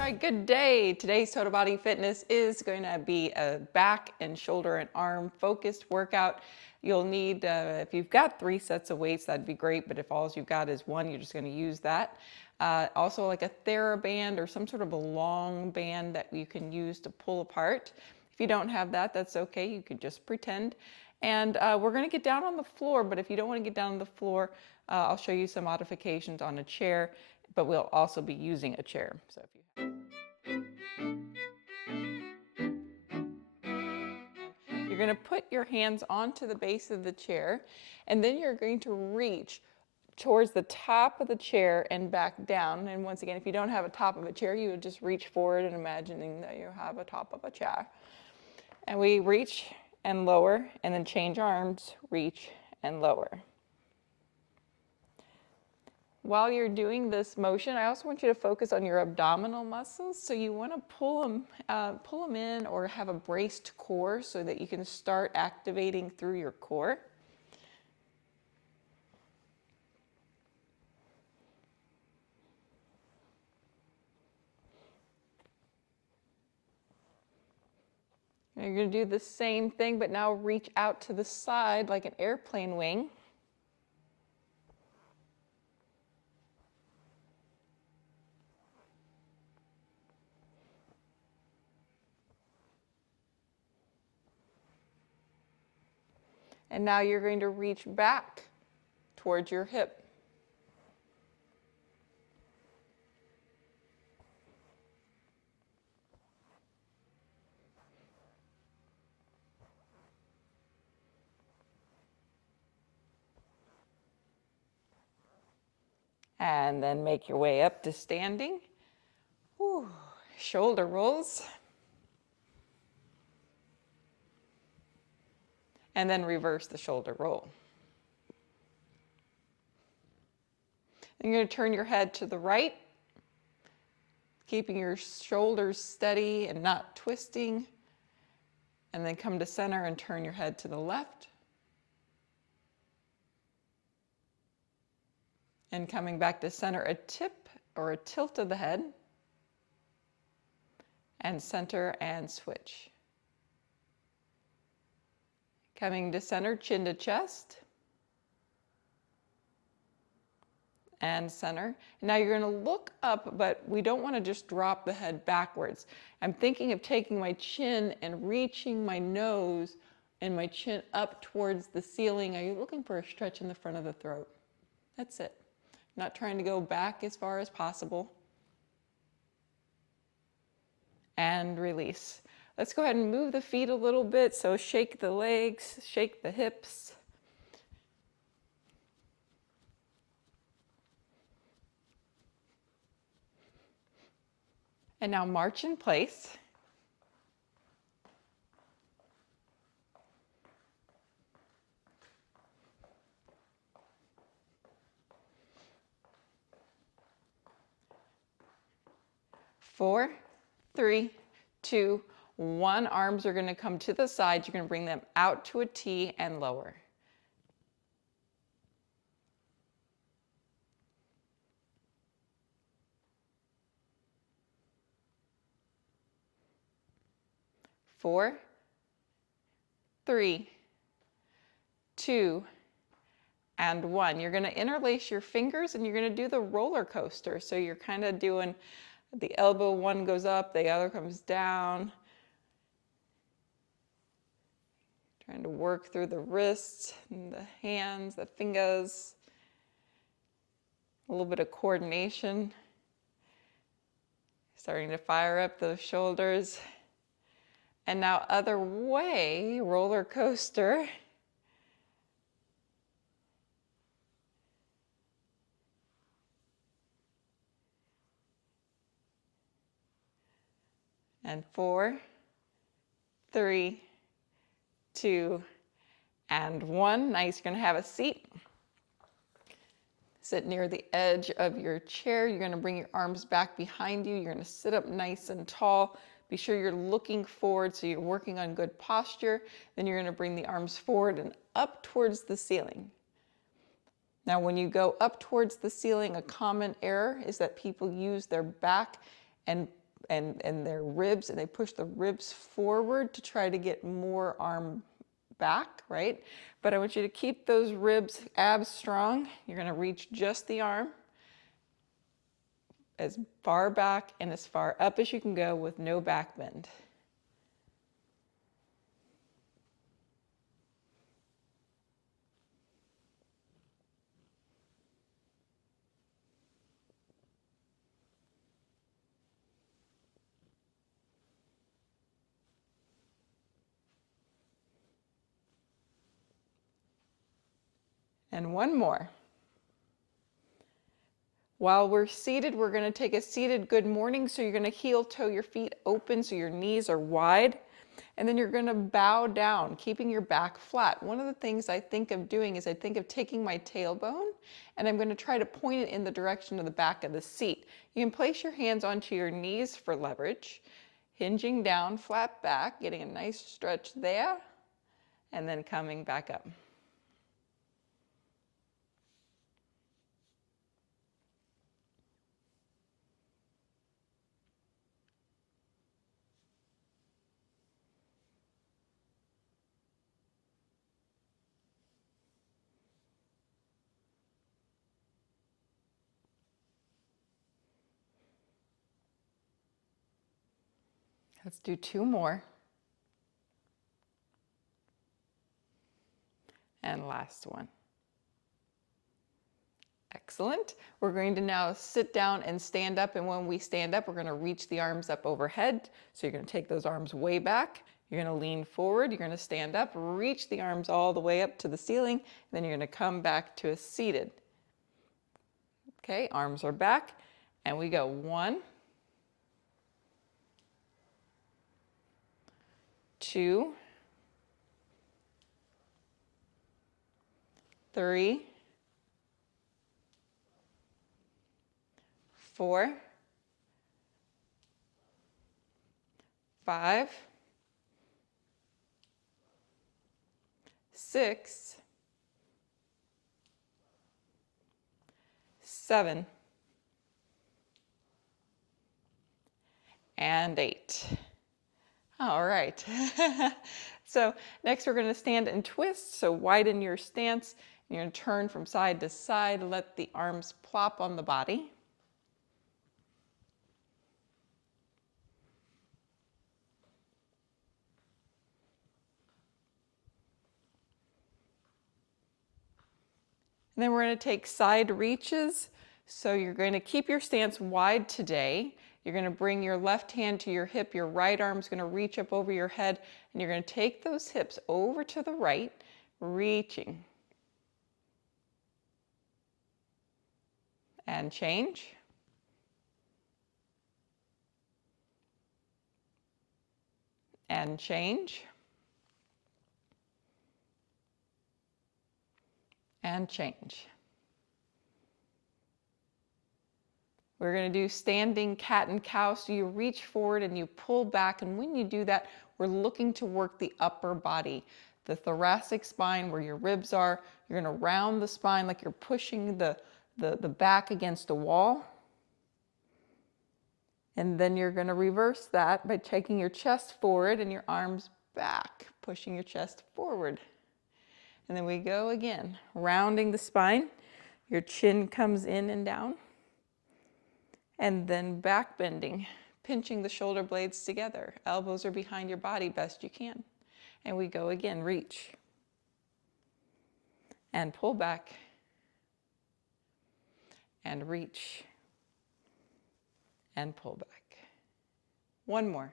right, good day. Today's Total Body Fitness is going to be a back and shoulder and arm focused workout. You'll need, if you've got 3 sets of weights, that'd be great, but if all you've got is one, you're just going to use that. Also like a TheraBand or some sort of a long band that you can use to pull apart. If you don't have that, that's okay. You can just pretend. And we're going to get down on the floor, but if you don't want to get down on the floor, I'll show you some modifications on a chair, but we'll also be using a chair. So if you You're going to put your hands onto the base of the chair, and then you're going to reach towards the top of the chair and back down. And once again, if you don't have a top of a chair, you would just reach forward and imagining that you have a top of a chair. And we reach and lower, and then change arms, reach and lower. While you're doing this motion, I also want you to focus on your abdominal muscles. So you want to pull them in or have a braced core so that you can start activating through your core. And you're going to do the same thing, but now reach out to the side like an airplane wing. And now you're going to reach back towards your hip. And then make your way up to standing. Whew. Shoulder rolls. And then reverse the shoulder roll. You're going to turn your head to the right, keeping your shoulders steady and not twisting. And then come to center and turn your head to the left. And coming back to center, a tip or a tilt of the head. And center and switch. Coming to center, chin to chest. And center. Now you're going to look up, but we don't want to just drop the head backwards. I'm thinking of taking my chin and reaching my nose and my chin up towards the ceiling. Are you looking for a stretch in the front of the throat? That's it. Not trying to go back as far as possible. And release. Let's go ahead and move the feet a little bit. So shake the legs, shake the hips. And now march in place. Four, 3, 2, 1. Arms are going to come to the side. You're going to bring them out to a T and lower. Four, 3, 2, and 1. You're going to interlace your fingers and you're going to do the roller coaster. So you're kind of doing the elbow, one goes up, the other comes down. Trying to work through the wrists, and the hands, the fingers. A little bit of coordination. Starting to fire up those shoulders. And now other way, roller coaster. And 4, 3, 2, and 1. Nice, you're going to have a seat. Sit near the edge of your chair. You're going to bring your arms back behind you. You're going to sit up nice and tall. Be sure you're looking forward so you're working on good posture. Then you're going to bring the arms forward and up towards the ceiling. Now when you go up towards the ceiling, a common error is that people use their back and and their ribs, and they push the ribs forward to try to get more arm back, right? But I want you to keep those ribs, abs strong. You're going to reach just the arm as far back and as far up as you can go with no back bend. And one more. While we're seated, we're going to take a seated good morning. So you're going to heel toe your feet open so your knees are wide. And then you're going to bow down, keeping your back flat. One of the things I think of doing is I think of taking my tailbone and I'm going to try to point it in the direction of the back of the seat. You can place your hands onto your knees for leverage, hinging down, flat back, getting a nice stretch there, and then coming back up. Let's do two more. And last one. Excellent. We're going to now sit down and stand up, and when we stand up, we're going to reach the arms up overhead. So you're going to take those arms way back. You're going to lean forward. You're going to stand up, reach the arms all the way up to the ceiling, and then you're going to come back to a seated. Okay, arms are back, and we go 1, 2, 3, 4, 5, 6, 7, and 8. All right. So next we're going to stand and twist. So widen your stance. You're going to turn from side to side. Let the arms plop on the body. And then we're going to take side reaches. So you're going to keep your stance wide today. You're going to bring your left hand to your hip. Your right arm's going to reach up over your head. And you're going to take those hips over to the right, reaching. And change. And change. And change. We're going to do standing cat and cow. So you reach forward and you pull back. And when you do that, we're looking to work the upper body, the thoracic spine where your ribs are. You're going to round the spine like you're pushing the back against a wall. And then you're going to reverse that by taking your chest forward and your arms back, pushing your chest forward. And then we go again, rounding the spine. Your chin comes in and down. And then back bending, pinching the shoulder blades together. Elbows are behind your body best you can. And we go again, reach. And pull back. And reach. And pull back. One more.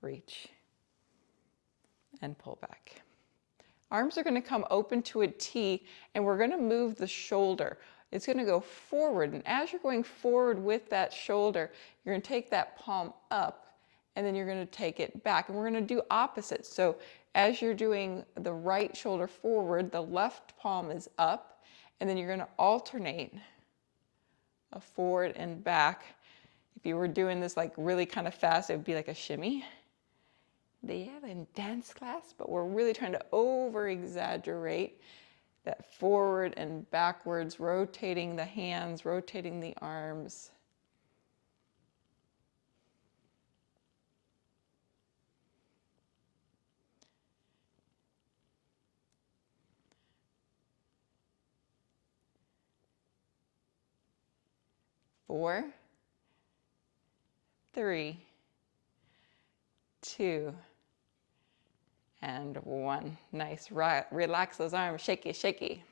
Reach. And pull back. Arms are going to come open to a T, and we're going to move the shoulder. It's going to go forward, and as you're going forward with that shoulder, you're going to take that palm up, and then you're going to take it back. And we're going to do opposite. So as you're doing the right shoulder forward, the left palm is up, and then you're going to alternate a forward and back. If you were doing this like really kind of fast, it would be like a shimmy. They have in dance class, but we're really trying to over-exaggerate that forward and backwards, rotating the hands, rotating the arms. 4, 3, 2, and 1. Nice. Relax those arms. Shaky, shaky.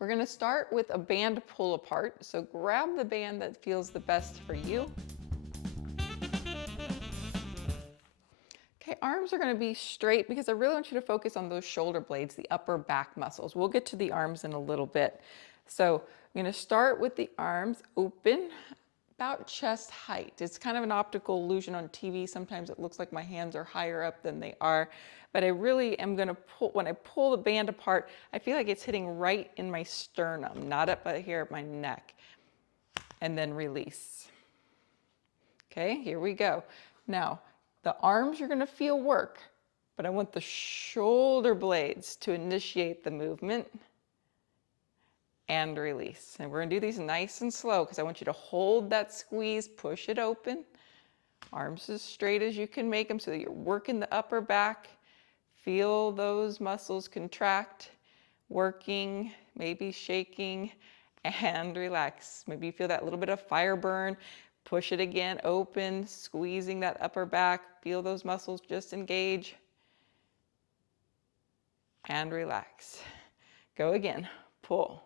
We're going to start with a band pull apart. So grab the band that feels the best for you. Okay, arms are going to be straight because I really want you to focus on those shoulder blades, the upper back muscles. We'll get to the arms in a little bit. So I'm going to start with the arms open, about chest height. It's kind of an optical illusion on TV. Sometimes it looks like my hands are higher up than they are, but I really am going to pull, when I pull the band apart, I feel like it's hitting right in my sternum, not up here at my neck, and then release. Okay, here we go. Now, the arms you're going to feel work, but I want the shoulder blades to initiate the movement and release. And we're going to do these nice and slow because I want you to hold that squeeze, push it open. Arms as straight as you can make them so that you're working the upper back. Feel those muscles contract, working, maybe shaking, and relax. Maybe you feel that little bit of fire burn. Push it again, open, squeezing that upper back. Feel those muscles just engage. And relax. Go again. Pull.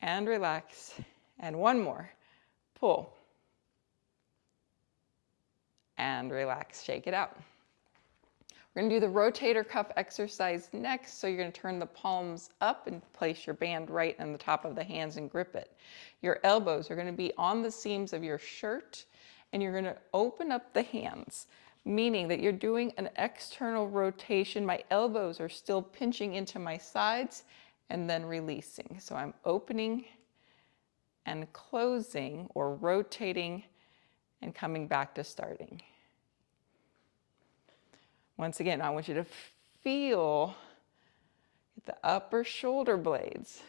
And relax. And one more. Pull. And relax. Shake it out. We're going to do the rotator cuff exercise next. So you're going to turn the palms up and place your band right on the top of the hands and grip it. Your elbows are going to be on the seams of your shirt, and you're going to open up the hands, meaning that you're doing an external rotation. My elbows are still pinching into my sides and then releasing. So I'm opening and closing or rotating and coming back to starting. Once again, I want you to feel the upper shoulder blades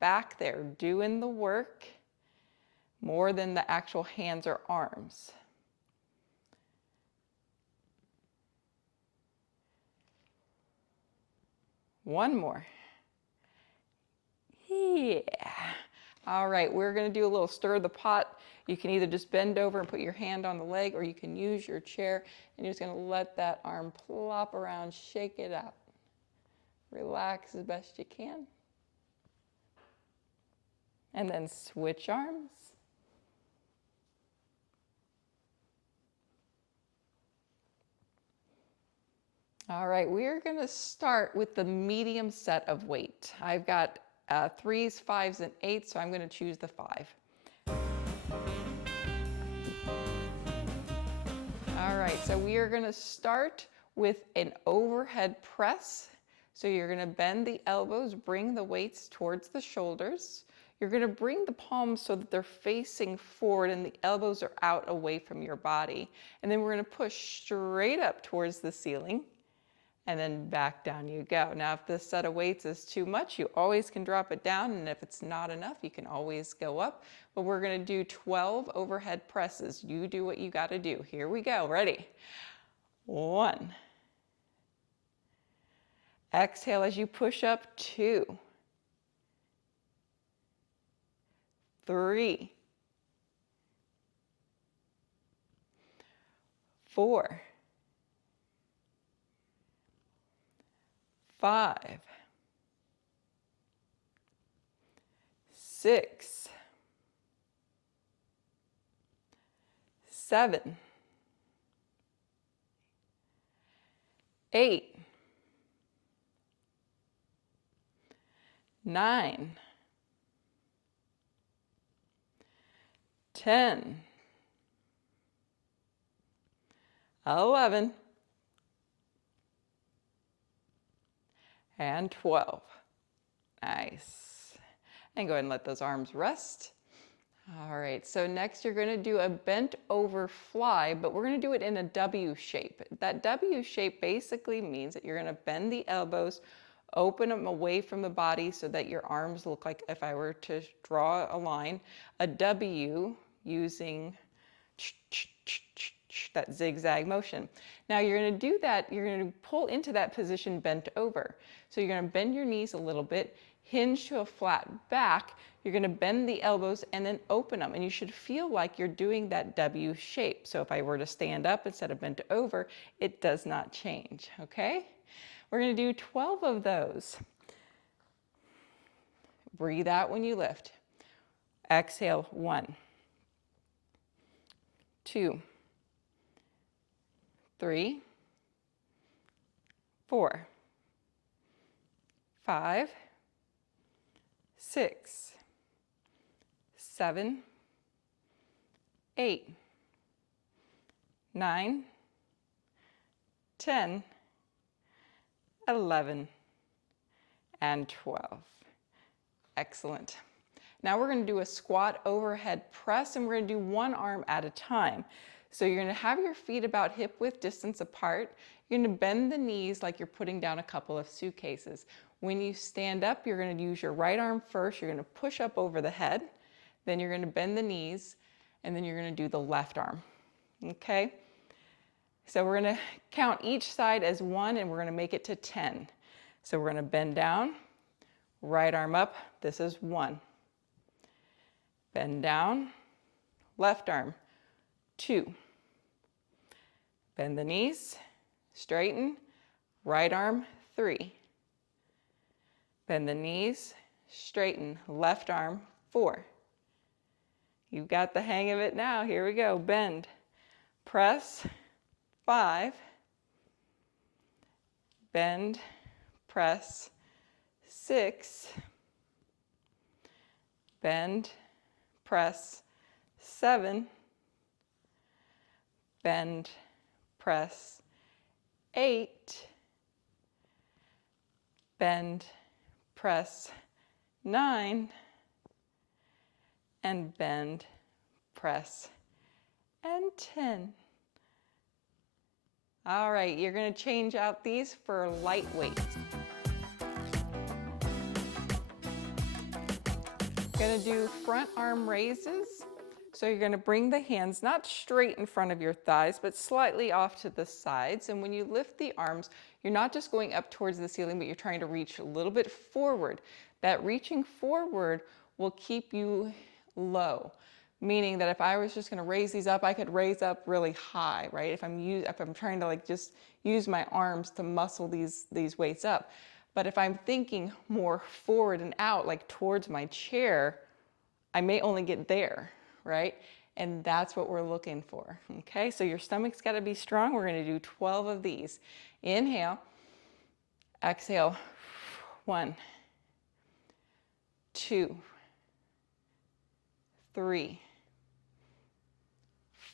back there doing the work more than the actual hands or arms. One more. Yeah. All right, we're going to do a little stir the pot. You can either just bend over and put your hand on the leg, or you can use your chair, and you're just going to let that arm plop around, shake it out. Relax as best you can. And then switch arms. All right, we're going to start with the medium set of weight. I've got 3s, 5s, and 8s, so I'm going to choose the 5. All right, so we are going to start with an overhead press. So you're going to bend the elbows, bring the weights towards the shoulders. You're going to bring the palms so that they're facing forward and the elbows are out away from your body. And then we're going to push straight up towards the ceiling. And then back down you go. Now, if this set of weights is too much, you always can drop it down. And if it's not enough, you can always go up. But we're going to do 12 overhead presses. You do what you got to do. Here we go. Ready? 1. Exhale as you push up. 2. 3. 4. 5. 6. 7. 8. 9. 10. 11. And 12. Nice. And go ahead and let those arms rest. All right, so next you're going to do a bent over fly, but we're going to do it in a W shape. That W shape basically means that you're going to bend the elbows, open them away from the body so that your arms look like, if I were to draw a line, a W using that zigzag motion. Now you're going to do that, you're going to pull into that position bent over. So you're going to bend your knees a little bit, hinge to a flat back, you're going to bend the elbows and then open them. And you should feel like you're doing that W shape. So if I were to stand up instead of bent over, it does not change, okay? We're going to do 12 of those. Breathe out when you lift. Exhale, 1, 2, 3, 4, 5, 6, 7, 8, 9, 10, 11, and 12. Excellent. Now we're going to do a squat overhead press, and we're going to do one arm at a time. So you're going to have your feet about hip width distance apart. You're going to bend the knees like you're putting down a couple of suitcases. When you stand up, you're going to use your right arm first. You're going to push up over the head. Then you're going to bend the knees, and then you're going to do the left arm. Okay? So we're going to count each side as 1, and we're going to make it to 10. So we're going to bend down, right arm up. This is 1. Bend down, left arm, 2. Bend the knees, straighten, right arm, 3. Bend the knees, straighten, left arm, 4. You've got the hang of it now. Here we go. Bend, press, 5. Bend, press, 6. Bend, press, 7. Bend, press, 8. Bend, press, 9. And bend, press, and 10. All right, you're going to change out these for lightweight. Going to do front arm raises. So you're going to bring the hands not straight in front of your thighs, but slightly off to the sides. And when you lift the arms, you're not just going up towards the ceiling, but you're trying to reach a little bit forward. That reaching forward will keep you low, meaning that if I was just going to raise these up, I could raise up really high, right? If I'm trying to like just use my arms to muscle these weights up. But if I'm thinking more forward and out, like towards my chair, I may only get there, right? And that's what we're looking for, okay? So your stomach's got to be strong. We're going to do 12 of these. Inhale, exhale, 1, 2, 3,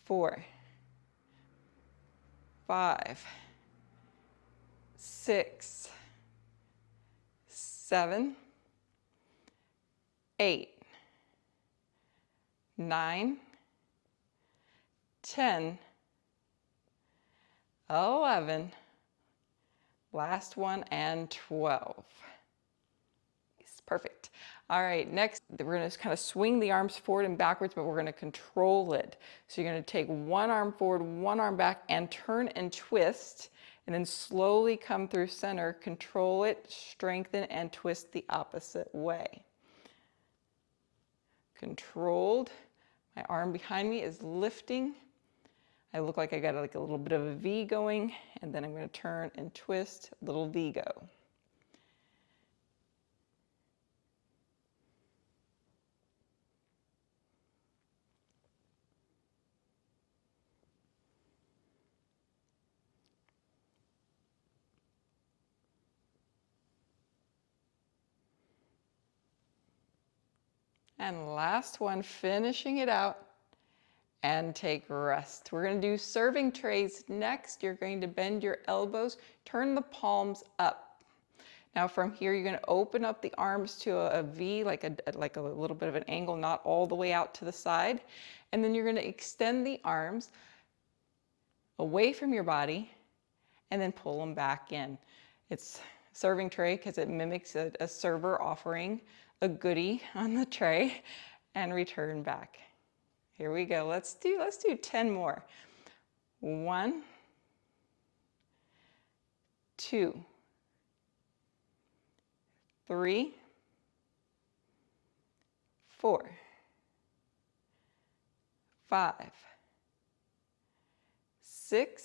4, 5, 6, 7, 8, 9, 10, 11, last one, and 12. Perfect. All right, next we're going to kind of swing the arms forward and backwards, but we're going to control it. So you're going to take one arm forward, one arm back, and turn and twist, and then slowly come through center, control it, strengthen, and twist the opposite way. Controlled. My arm behind me is lifting. I look like I got like a little bit of a V going, and then I'm going to turn and twist, little V go. And last one, finishing it out, and take rest. We're going to do serving trays next. You're going to bend your elbows, turn the palms up. Now from here, you're going to open up the arms to a V, like a little bit of an angle, not all the way out to the side. And then you're going to extend the arms away from your body and then pull them back in. It's a serving tray because it mimics a server offering a goodie on the tray, and return back. Here we go. Let's do 10 more. 1, 2, 3, 4, 5, 6,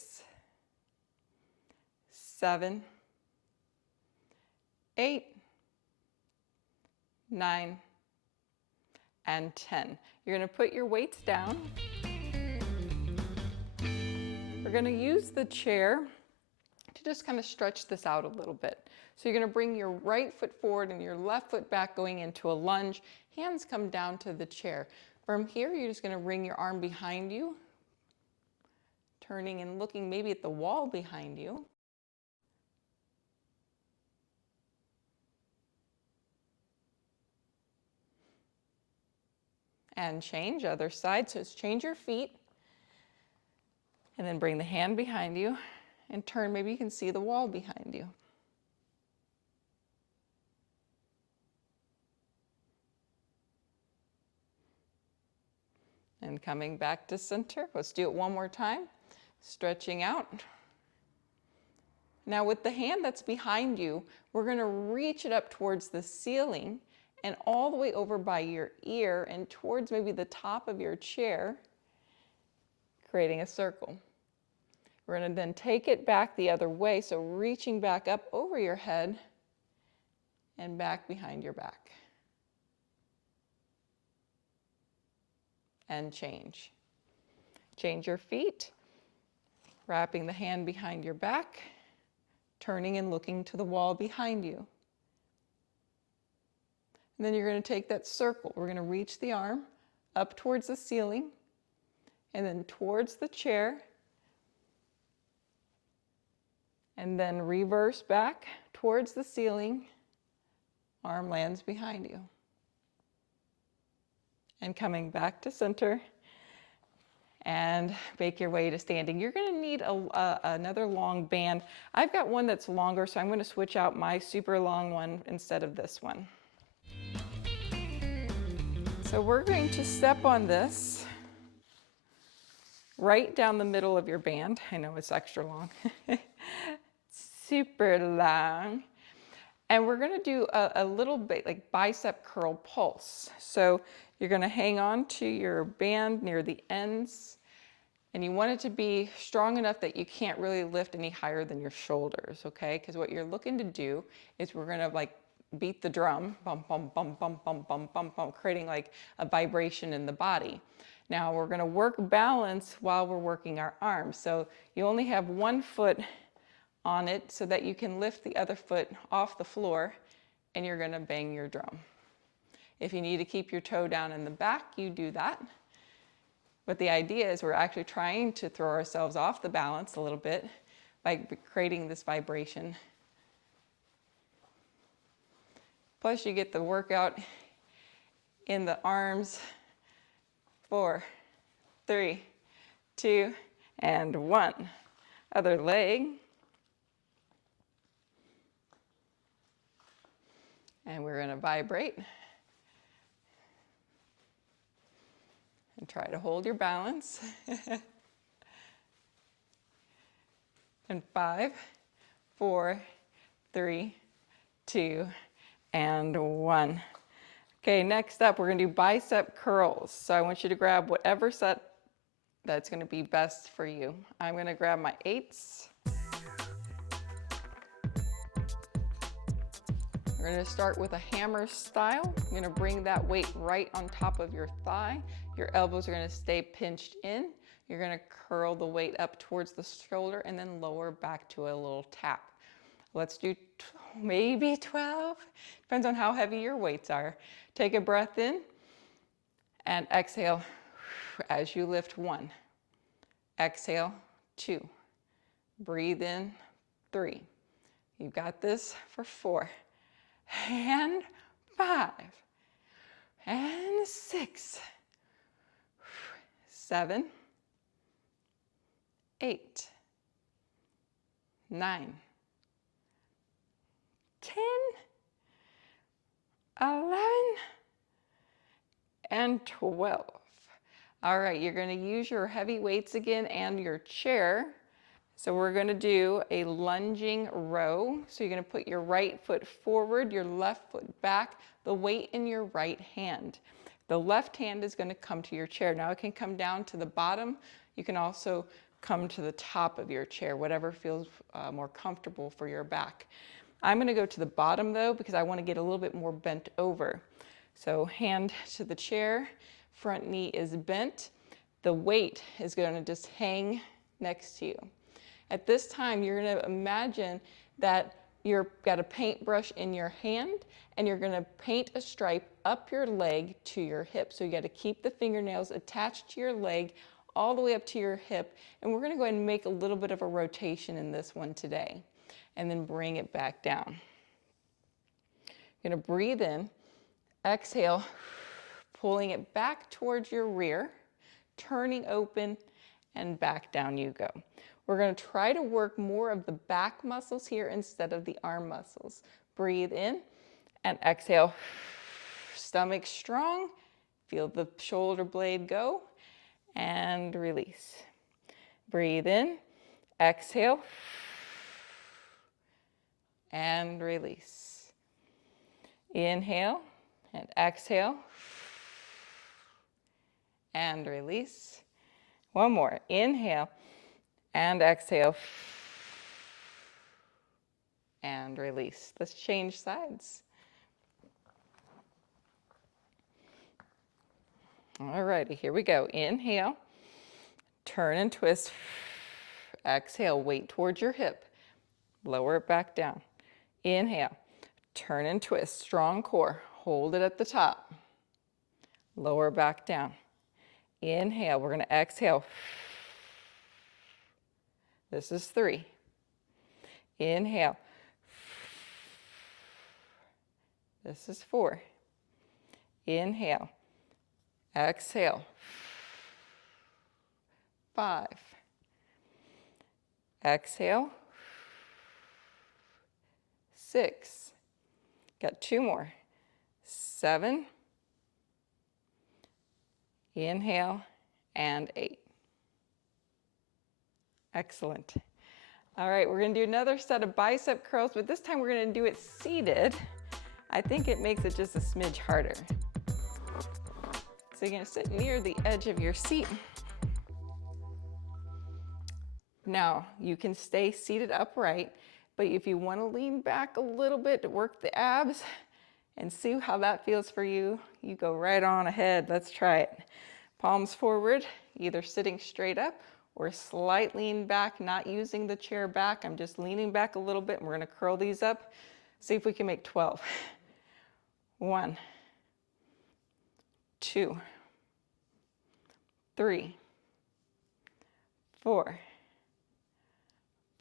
7, 8, 9, and 10. You're going to put your weights down. We're going to use the chair to just kind of stretch this out a little bit. So you're going to bring your right foot forward and your left foot back, going into a lunge. Hands come down to the chair. From here, you're just going to bring your arm behind you, turning and looking maybe at the wall behind you. And change, other side. So change your feet. And then bring the hand behind you and turn. Maybe you can see the wall behind you. And coming back to center. Let's do it one more time. Stretching out. Now with the hand that's behind you, we're going to reach it up towards the ceiling and all the way over by your ear and towards maybe the top of your chair, creating a circle. We're going to then take it back the other way, so reaching back up over your head and back behind your back. And change. Change your feet, wrapping the hand behind your back, turning and looking to the wall behind you. And then you're going to take that circle. We're going to reach the arm up towards the ceiling and then towards the chair. And then reverse back towards the ceiling. Arm lands behind you. And coming back to center. And make your way to standing. You're going to need another long band. I've got one that's longer, so I'm going to switch out my super long one instead of this one. So we're going to step on this right down the middle of your band. I know it's extra long. Super long. And we're going to do a little bit like bicep curl pulse. So you're going to hang on to your band near the ends, and you want it to be strong enough that you can't really lift any higher than your shoulders, okay? Because what you're looking to do is we're going to like beat the drum, bum, bum, bum, bum, bum, bum, bum, bum, creating like a vibration in the body. Now we're going to work balance while we're working our arms. So you only have one foot on it so that you can lift the other foot off the floor, and you're going to bang your drum. If you need to keep your toe down in the back, you do that. But the idea is we're actually trying to throw ourselves off the balance a little bit by creating this vibration. Plus you get the workout in the arms. 4, 3, 2, and 1. Other leg. And we're going to vibrate. And try to hold your balance. And 5, 4, 3, 2, and 1. Okay, next up, we're going to do bicep curls. So I want you to grab whatever set that's going to be best for you. I'm going to grab my 8s. We're going to start with a hammer style. You're going to bring that weight right on top of your thigh. Your elbows are going to stay pinched in. You're going to curl the weight up towards the shoulder and then lower back to a little tap. Let's do maybe 12. Depends on how heavy your weights are. Take a breath in and exhale as you lift 1. Exhale 2. Breathe in 3. You've got this for 4. And 5. And 6. 7. 8. 9. 10. 11. And 12. All right, you're going to use your heavy weights again and your chair. So we're going to do a lunging row. So you're going to put your right foot forward, your left foot back, the weight in your right hand. The left hand is going to come to your chair. Now it can come down to the bottom. You can also come to the top of your chair, whatever feels more comfortable for your back. I'm going to go to the bottom though, because I want to get a little bit more bent over. So hand to the chair, front knee is bent. The weight is going to just hang next to you. At this time, you're going to imagine that you've got a paintbrush in your hand and you're going to paint a stripe up your leg to your hip. So you got to keep the fingernails attached to your leg all the way up to your hip. And we're going to go ahead and make a little bit of a rotation in this one today. And then bring it back down. You're going to breathe in, exhale, pulling it back towards your rear, turning open, and back down you go. We're going to try to work more of the back muscles here instead of the arm muscles. Breathe in and exhale. Stomach strong. Feel the shoulder blade go and release. Breathe in, exhale, and release. Inhale and exhale and release. One more. Inhale and exhale and release. Let's change sides. All righty, here we go. Inhale, turn and twist. Exhale, weight towards your hip. Lower it back down. Inhale, turn and twist. Strong core. Hold it at the top. Lower back down. Inhale, we're going to exhale. This is 3. Inhale. This is 4. Inhale. Exhale. 5. Exhale. 6. Got 2 more. 7. Inhale and 8. Excellent. All right, we're going to do another set of bicep curls, but this time we're going to do it seated. I think it makes it just a smidge harder. So you're going to sit near the edge of your seat. Now, you can stay seated upright, but if you want to lean back a little bit to work the abs and see how that feels for you, you go right on ahead. Let's try it. Palms forward, either sitting straight up or slight lean back, not using the chair back. I'm just leaning back a little bit, and we're going to curl these up. See if we can make 12. 1, 2, 3, 4,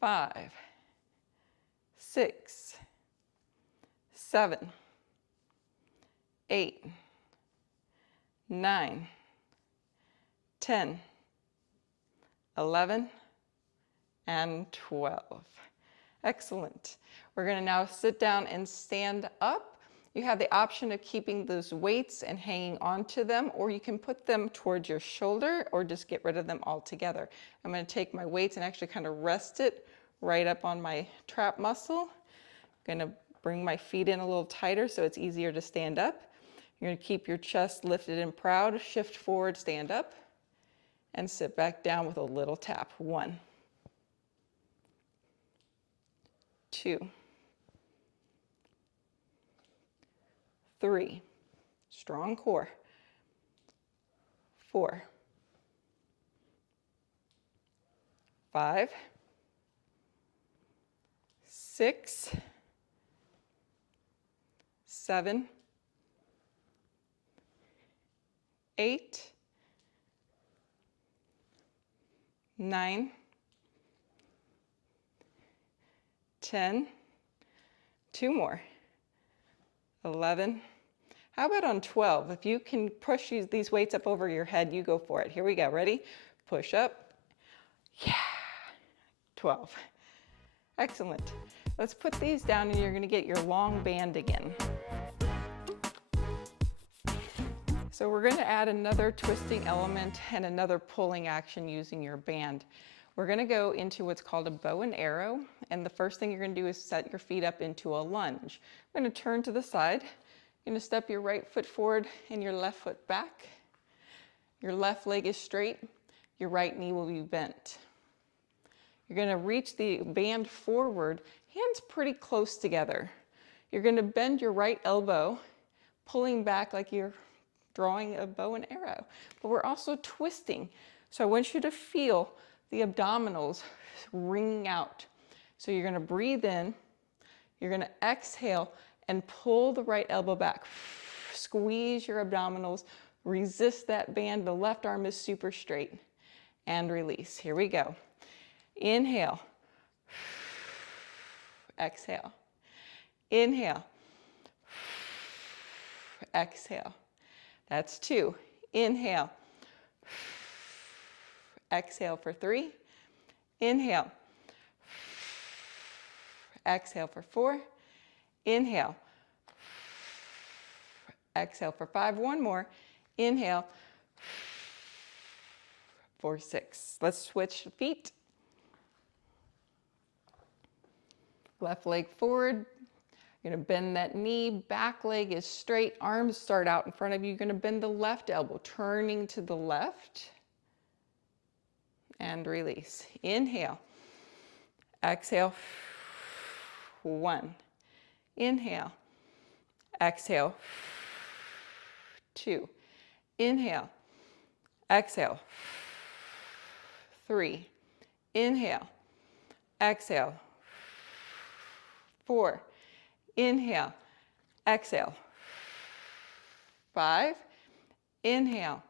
5, 6, 7, 8, 9, 10, 11, and 12. Excellent. We're going to now sit down and stand up. You have the option of keeping those weights and hanging onto them, or you can put them towards your shoulder or just get rid of them altogether. I'm going to take my weights and actually kind of rest it right up on my trap muscle. I'm going to bring my feet in a little tighter so it's easier to stand up. You're going to keep your chest lifted and proud. Shift forward, stand up, and sit back down with a little tap. 1, 2, 3, strong core. 4, 5, 6, 7, 8, 9, 10, 2 more, 11. How about on 12? If you can push these weights up over your head, you go for it. Here we go. Ready? Push up. Yeah. 12. Excellent. Let's put these down and you're going to get your long band again. So we're going to add another twisting element and another pulling action using your band. We're going to go into what's called a bow and arrow, and the first thing you're going to do is set your feet up into a lunge. I'm going to turn to the side, You're going to step your right foot forward and your left foot back. Your left leg is straight. Your right knee will be bent. You're going to reach the band forward, hands pretty close together. You're going to bend your right elbow, pulling back like you're drawing a bow and arrow. But we're also twisting. So I want you to feel the abdominals wringing out. So you're going to breathe in, you're going to exhale and pull the right elbow back. Squeeze your abdominals, resist that band. The left arm is super straight. And release. Here we go. Inhale. Exhale. Inhale. Exhale. That's 2. Inhale. Exhale for 3. Inhale. Exhale for 4. Inhale. Exhale for 5. One more. Inhale. For 6. Let's switch feet. Left leg forward. You're going to bend that knee. Back leg is straight. Arms start out in front of you. You're going to bend the left elbow, turning to the left. And release. Inhale. Exhale. 1. Inhale. Exhale. 2. Inhale. Exhale. 3. Inhale. Exhale. 4. Inhale. Exhale. 5. Inhale.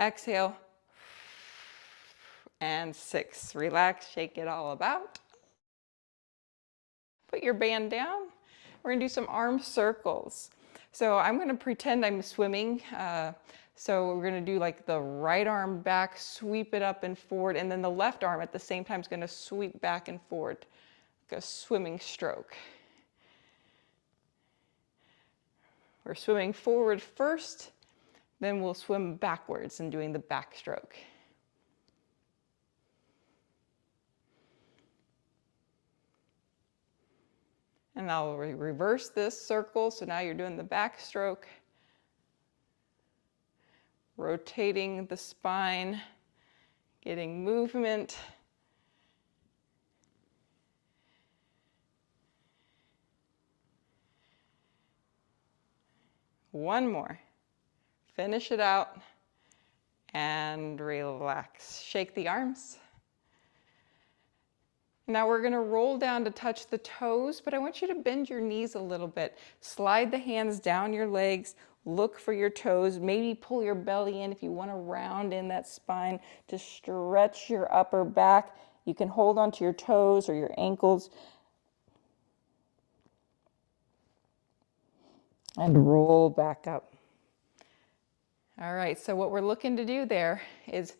Exhale. And 6. Relax, shake it all about. Put your band down. We're going to do some arm circles. So I'm going to pretend I'm swimming. So we're going to do like the right arm back, sweep it up and forward, and then the left arm at the same time is going to sweep back and forward, like a swimming stroke. We're swimming forward first, then we'll swim backwards and doing the backstroke. And I'll reverse this circle, so now you're doing the backstroke. Rotating the spine, getting movement. One more. Finish it out and relax. Shake the arms. Now we're going to roll down to touch the toes, but I want you to bend your knees a little bit. Slide the hands down your legs. Look for your toes. Maybe pull your belly in if you want to round in that spine to stretch your upper back. You can hold onto your toes or your ankles. And roll back up. All right, so what we're looking to do there is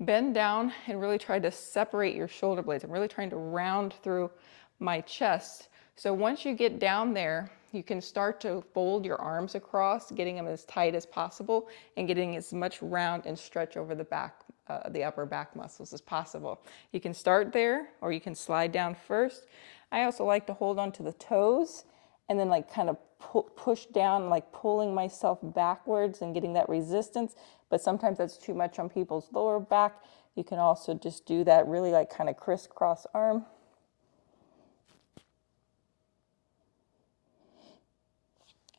bend down and really try to separate your shoulder blades. I'm really trying to round through my chest. So once you get down there, you can start to fold your arms across, getting them as tight as possible and getting as much round and stretch over the back, the upper back muscles as possible. You can start there or you can slide down first. I also like to hold on to the toes and then like kind of push down, like pulling myself backwards and getting that resistance. But sometimes that's too much on people's lower back. You can also just do that really like kind of crisscross arm.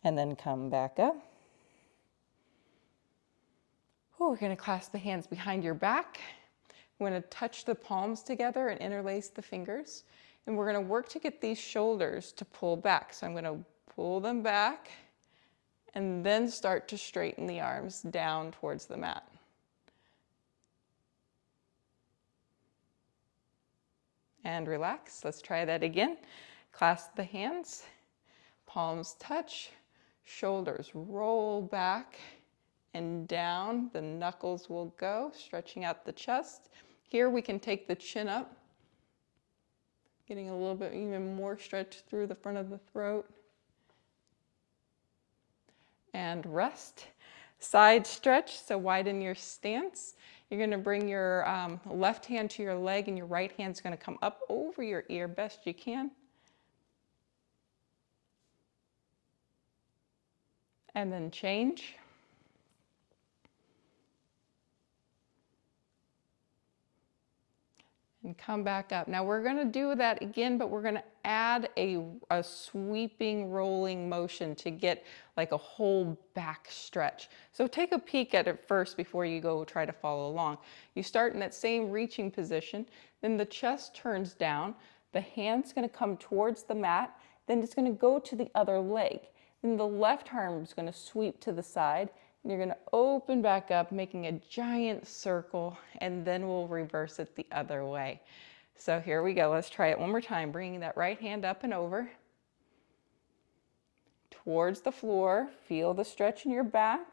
And then come back up. Oh, we're going to clasp the hands behind your back. We're going to touch the palms together and interlace the fingers. And we're going to work to get these shoulders to pull back. So I'm going to pull them back and then start to straighten the arms down towards the mat. And relax. Let's try that again. Clasp the hands, palms touch, shoulders roll back and down. The knuckles will go, stretching out the chest. Here we can take the chin up, getting a little bit even more stretch through the front of the throat. And rest. Side stretch, so widen your stance. You're going to bring your left hand to your leg and your right hand's going to come up over your ear best you can. and then change. And come back up. Now we're going to do that again, but we're going to add a sweeping rolling motion to get like a whole back stretch. So take a peek at it first before you go try to follow along. You start in that same reaching position, then the chest turns down, the hand's going to come towards the mat, then it's going to go to the other leg. Then the left arm is going to sweep to the side, and you're going to open back up, making a giant circle, and then we'll reverse it the other way. So here we go. Let's try it one more time. Bringing that right hand up and over towards the floor. Feel the stretch in your back.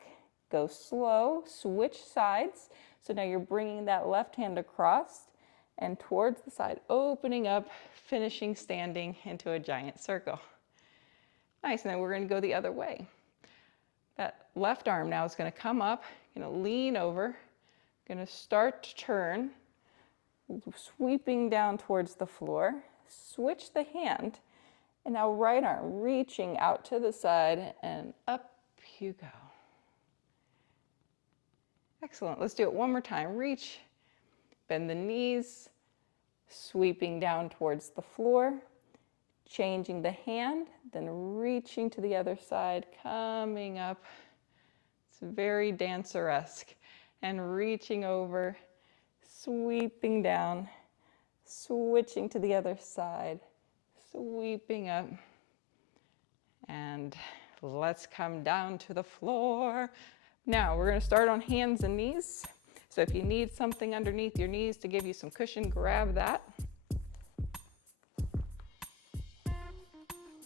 Go slow. Switch sides. So now you're bringing that left hand across and towards the side, opening up, finishing standing into a giant circle. Nice. And then we're going to go the other way. That left arm now is going to come up, going to lean over, going to start to turn, sweeping down towards the floor. Switch the hand, and now right arm reaching out to the side, and up you go. Excellent. Let's do it one more time. Reach, bend the knees, sweeping down towards the floor, changing the hand, then reaching to the other side, coming up. It's very dancer-esque. And reaching over, sweeping down, switching to the other side, sweeping up. And let's come down to the floor. Now we're going to start on hands and knees. So if you need something underneath your knees to give you some cushion, grab that.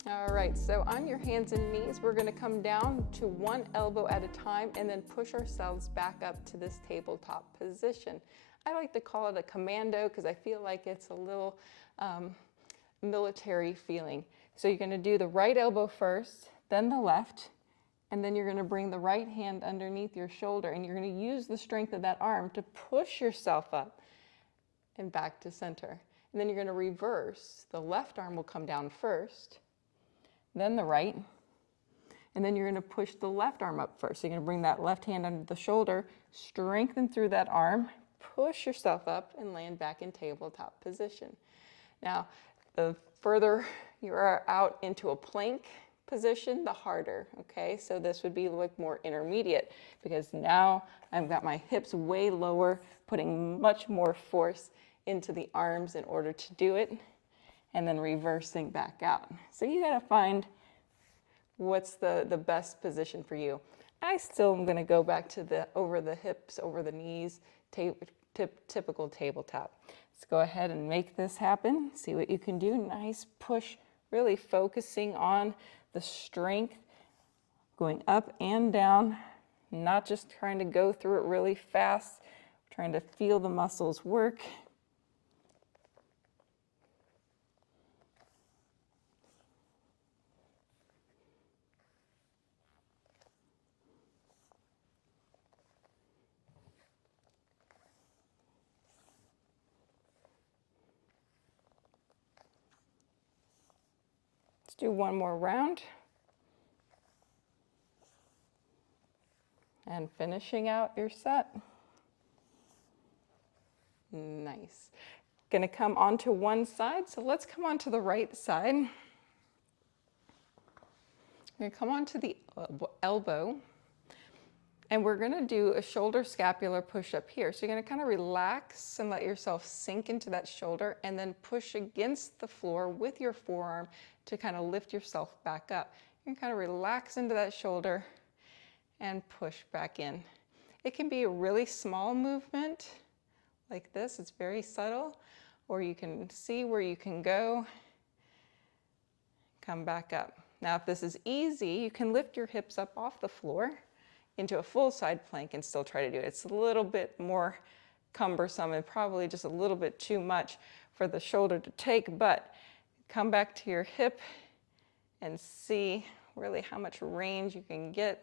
All right, so on your hands and knees, we're going to come down to one elbow at a time and then push ourselves back up to this tabletop position. I like to call it a commando because I feel like it's a little military feeling. So you're going to do the right elbow first, then the left, and then you're going to bring the right hand underneath your shoulder, and you're going to use the strength of that arm to push yourself up and back to center. And then you're going to reverse. The left arm will come down first, then the right, and then you're going to push the left arm up first. So you're going to bring that left hand under the shoulder, strengthen through that arm, push yourself up, and land back in tabletop position. Now, the further you are out into a plank position, the harder, okay? So this would be like more intermediate because now I've got my hips way lower, putting much more force into the arms in order to do it, and then reversing back out. So you gotta find what's the best position for you. I still am gonna go back to the over the hips, over the knees, typical tabletop. Let's go ahead and make this happen. See what you can do. Nice push, really focusing on the strength, going up and down, not just trying to go through it really fast, trying to feel the muscles work. Do one more round. And finishing out your set. Nice. Gonna come onto one side, so let's come onto the right side. I'm gonna come onto the elbow, and we're gonna do a shoulder scapular push up here. So you're gonna kind of relax and let yourself sink into that shoulder and then push against the floor with your forearm to kind of lift yourself back up. You can kind of relax into that shoulder and push back in. It can be a really small movement like this. It's very subtle, or you can see where you can go. Come back up. Now, if this is easy, you can lift your hips up off the floor into a full side plank and still try to do it. It's a little bit more cumbersome and probably just a little bit too much for the shoulder to take, but come back to your hip and see really how much range you can get.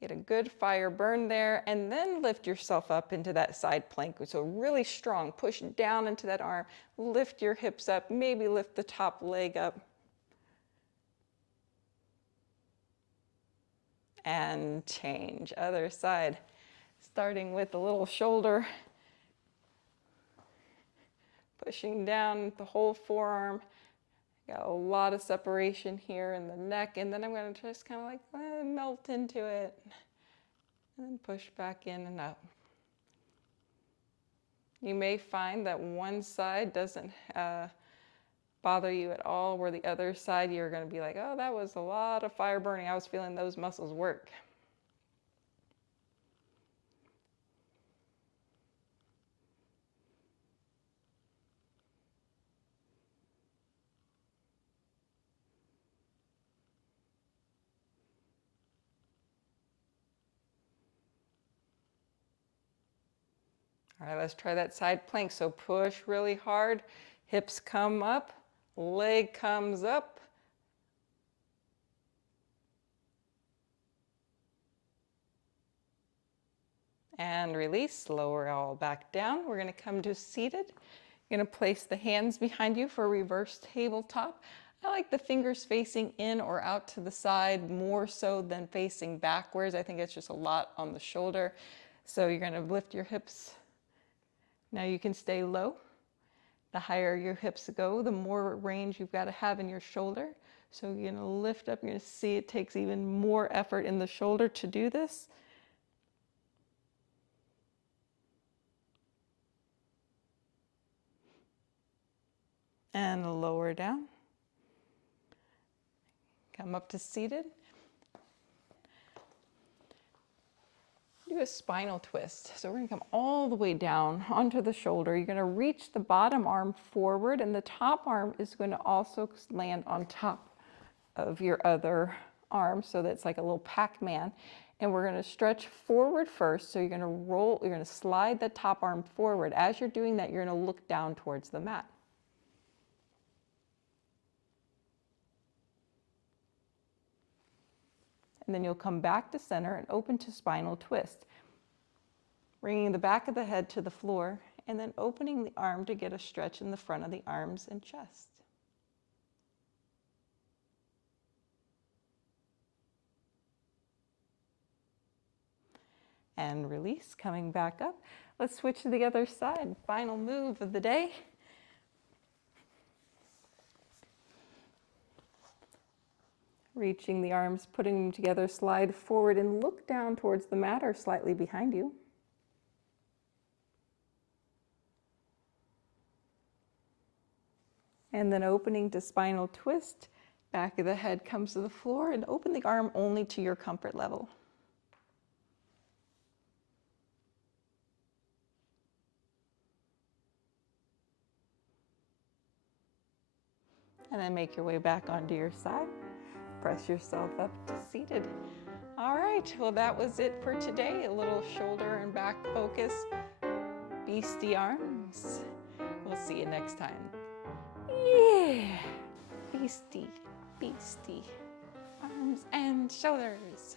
Get a good fire burn there, and then lift yourself up into that side plank. So really strong, push down into that arm, lift your hips up, maybe lift the top leg up, and change. Other side, starting with the little shoulder, pushing down the whole forearm. Got a lot of separation here in the neck, and then I'm going to just kind of like melt into it, and then push back in and up. You may find that one side doesn't bother you at all, where the other side you're going to be like, oh, that was a lot of fire burning. I was feeling those muscles work. All right, let's try that side plank. So push really hard, hips come up, leg comes up. And release, lower all back down. We're gonna come to seated. You're gonna place the hands behind you for reverse tabletop. I like the fingers facing in or out to the side more so than facing backwards. I think it's just a lot on the shoulder. So you're gonna lift your hips. Now you can stay low. The higher your hips go, the more range you've got to have in your shoulder. So you're gonna lift up, you're gonna see it takes even more effort in the shoulder to do this. And lower down. Come up to seated. Do a spinal twist. So we're gonna come all the way down onto the shoulder. You're gonna reach the bottom arm forward, and the top arm is going to also land on top of your other arm, so that's like a little Pac-Man. And we're gonna stretch forward first. So you're gonna roll, you're gonna slide the top arm forward. As you're doing that, you're gonna look down towards the mat. And then you'll come back to center and open to spinal twist. Bringing the back of the head to the floor, and then opening the arm to get a stretch in the front of the arms and chest. And release, coming back up. Let's switch to the other side. Final move of the day. Reaching the arms, putting them together, slide forward and look down towards the mat or slightly behind you. And then opening to spinal twist. Back of the head comes to the floor, and open the arm only to your comfort level. And then make your way back onto your side. Press yourself up to seated. All right, well, that was it for today. A little shoulder and back focus. Beastie arms. We'll see you next time. Yeah, beastie, beastie, arms and shoulders.